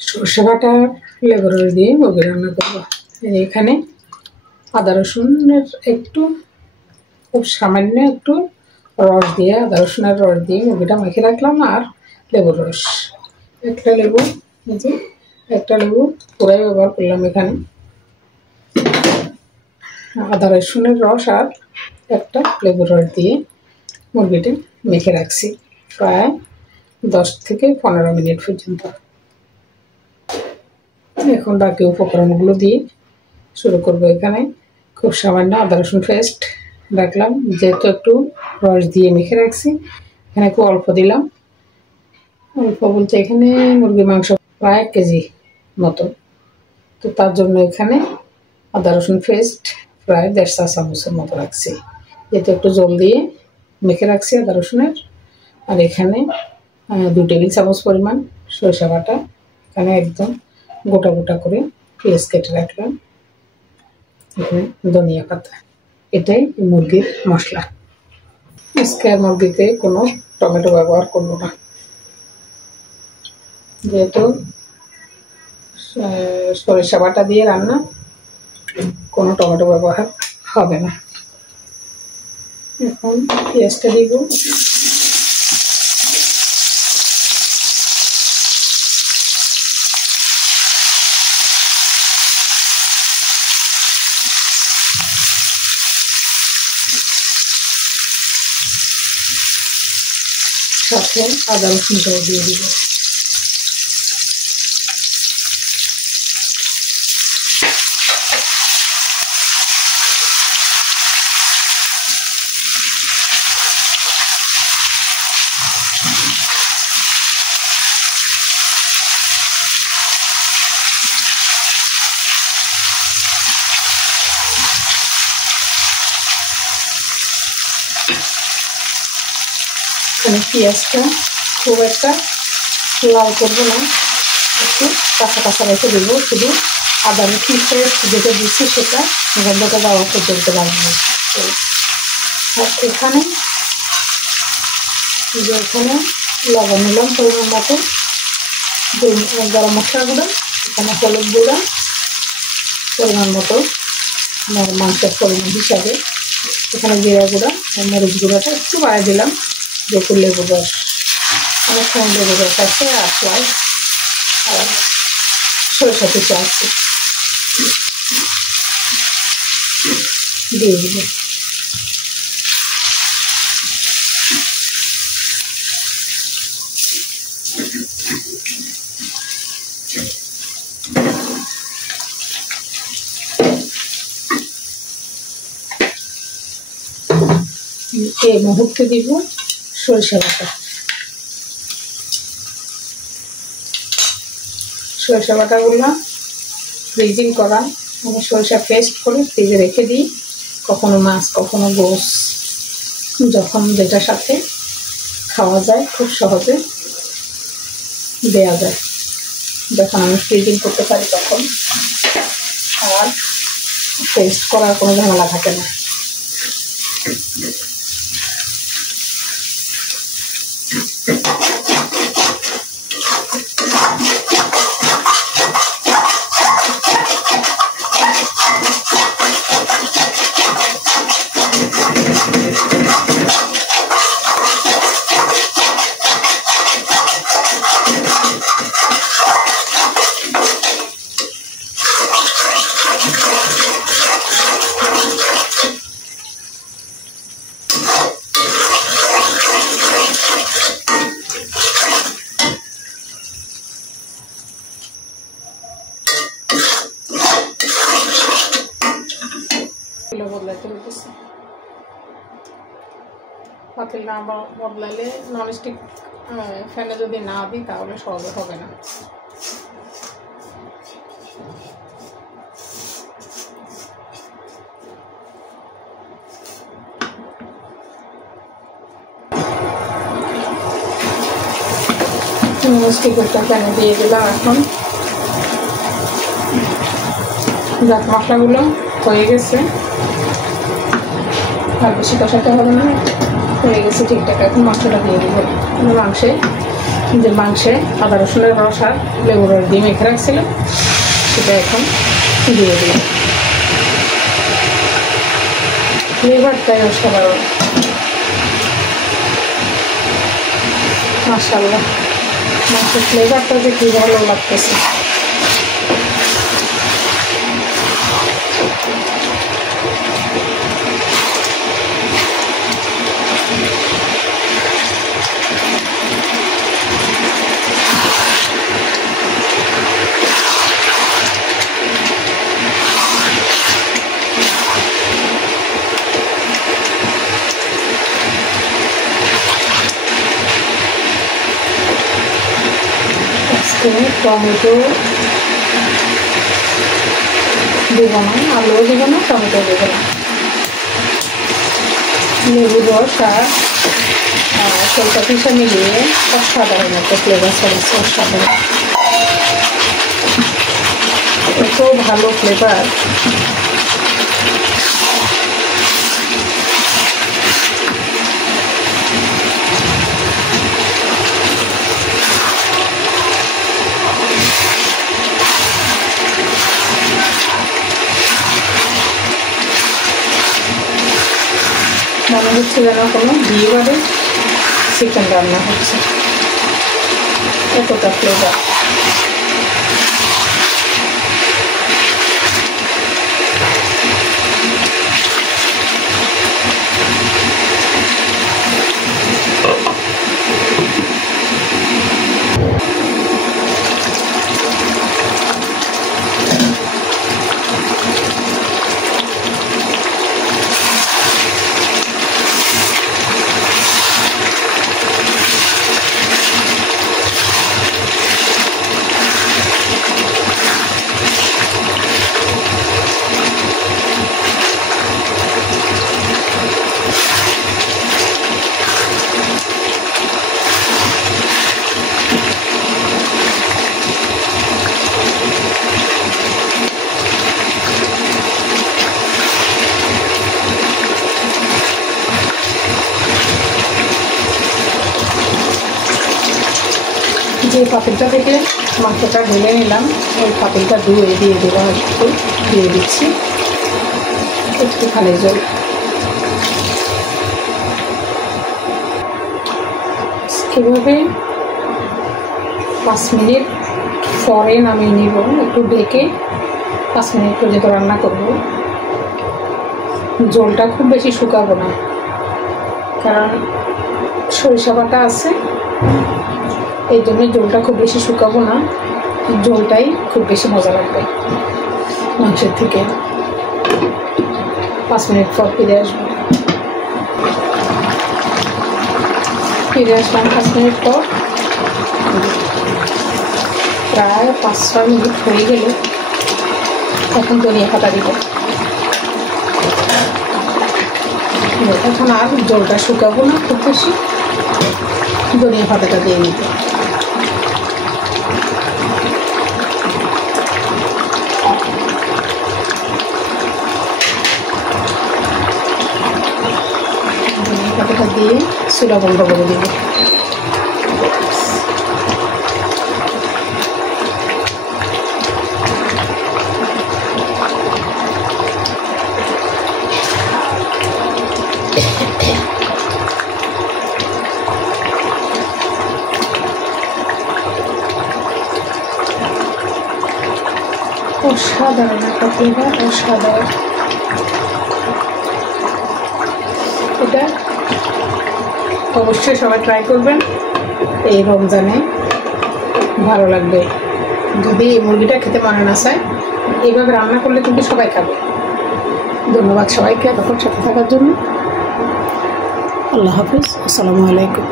সরষে বাটা লেবুর রস দিয়ে মুরগি রান্না করবো। এখানে আদা রসুনের একটু খুব সামান্য একটু রস দিয়ে আদা রসুনের রস দিয়ে মুরগিটা মেখে রাখলাম। আর লেবুর রস একটা লেবু, এই যে একটা লেবু পুরাই ব্যবহার করলাম। এখানে আদা রসুনের রস আর একটা লেবুর রস দিয়ে মুরগিটা মেখে রাখছি প্রায় 10 থেকে 15 মিনিট পর্যন্ত। এখন বাকি উপকরণগুলো দিয়ে শুরু করব। এখানে খুব সামান্য আদা রসুন পেস্ট রাখলাম, যেহেতু একটু রস দিয়ে মেখে রাখছি। এখানে একটু অল্প দিলাম, অল্প বলতে এখানে মুরগির মাংস প্রায় 1 কেজি মতো, তো তার জন্য এখানে আদা রসুন পেস্ট প্রায় 1.5 চা চামচের মতো রাখছি, যেহেতু একটু জল দিয়ে মেখে রাখছি আদা রসুনের। আর এখানে 2 টেবিল চামচ পরিমাণ সরিষা বাটা, এখানে একদম গোটা গোটা করে পেঁয়াজ কেটে রাখলাম, এখানে ধনিয়া পাতা। এটাই মুরগির মশলা। আজকে মুরগিতে কোনো টমেটো ব্যবহার করব না, যেহেতু সরিষা বাটা দিয়ে রান্না, কোনো টমেটো ব্যবহার হবে না। এখন পেঁয়াজটা দিব। সাথে আদা রসুনটাও দিয়ে দিব। পেঁয়াজটা খুব একটা লাল করবো না, একটু কাঁচা কাঁচা রেখে দেবো। শুধু আদা রসুন পেস্ট যেটা দিচ্ছি সেটা গন্ধটা দেওয়া পর্যন্ত লাগবে। আর এখানে লবণ নিলাম পরিমাণ মতো, গরম মশলা গুঁড়ো, এখানে হলুদ গুঁড়া পরিমাণ মতো মাংসের পরিমাণ হিসাবে, এখানে জিরা গুঁড়া, মরিচ গুঁড়াটা একটু বাড়াই দিলাম, যেহেতু লেবুর রস অনেকক্ষণ লেবুর রস আছে, আর সরষে কুচি আছে দিয়ে দিব। এই মুহূর্তে দিব সরিষা বাটা। সরিষা বাটাগুলো ফ্রিজিং করা, আমি সরিষা পেস্ট করে ফ্রিজে রেখে দিই। কখনো মাছ, কখনো গোস, যখন যেটার সাথে খাওয়া যায় খুব সহজে দেওয়া যায়, যখন আমি ফ্রিজিং করতে পারি তখন আর পেস্ট করার কোনো ঝামেলা থাকে না। বদলাইতে হইতেছে, পাতিল না বদলাইলে ননস্টিক ফ্যানে যদি না দিই তাহলে সহজে হবে না। ননস্টিক ফ্যানে দিয়ে দিলাম। এখন যাক মশলাগুলো হয়ে গেছে, আর বেশি কষাতে হবে না, হয়ে গেছে ঠিকঠাক। এখন মশলাটা দিয়ে দেবো, মাংসে যে মাংসে আদা রসুনের রস আর লেবুর রস দিয়ে মেখে রাখছিলাম সেটা এখন দিয়ে দিলাম। ফ্লেভারটাই অসাধারণ, মাশাআল্লাহ। মাংসের ফ্লেভারটা যে কী ভালো লাগতেছে। টমেটো দিব না, আলুও দিব না, টমেটো দিব না। লেবু রস আর সরষা পিসা মিলিয়ে অসাধারণ একটা ফ্লেভার চলেছে, অসাধারণ, এত ভালো ফ্লেভার। মনে হচ্ছে যেন কোনো বিয়ে বাড়ি চিকেন রান্না হচ্ছে, এতটা ফ্লেভার। যে পাতিলটা থেকে মাংসটা ঢেলে নিলাম ওই পাতিলটা ধুয়ে দিয়ে দিলাম, একটু দিয়ে দিচ্ছি একটুখানি জল। এভাবে 5 মিনিট পরে নামিয়ে নিব, একটু ডেকে 5 মিনিট পর্যন্ত রান্না করব। জলটা খুব বেশি শুকাবো না, কারণ সরিষা বাটা আছে, এই জন্য জলটা খুব বেশি শুকাবো না, জলটাই খুব বেশি মজা লাগবে মাংসের থেকে। 5 মিনিট পর ফিরে আসবো। ফিরে আসলাম 5 মিনিট পর, প্রায় 5-6 মিনিট হয়ে গেল। এখন ধনিয়া পাতা দিব, এখন আর জলটা শুকাবো না খুব বেশি, ধনিয়া পাতাটা দিয়ে নিতে। ধনিয়া পাতাটা দিয়ে চুলা বন্ধ করে দেব। অসাধারণ একটা ফ্লেভার, অসাধারণ। এটা অবশ্যই সবাই ট্রাই করবেন এই রমজানে, ভালো লাগবে। যদি এই মুরগিটা খেতে মনে না চায়, এইভাবে রান্না করলে কিন্তু সবাই খাবে। ধন্যবাদ সবাইকে এতক্ষণ সাথে থাকার জন্য। আল্লাহ হাফিজ, আসসালামু আলাইকুম।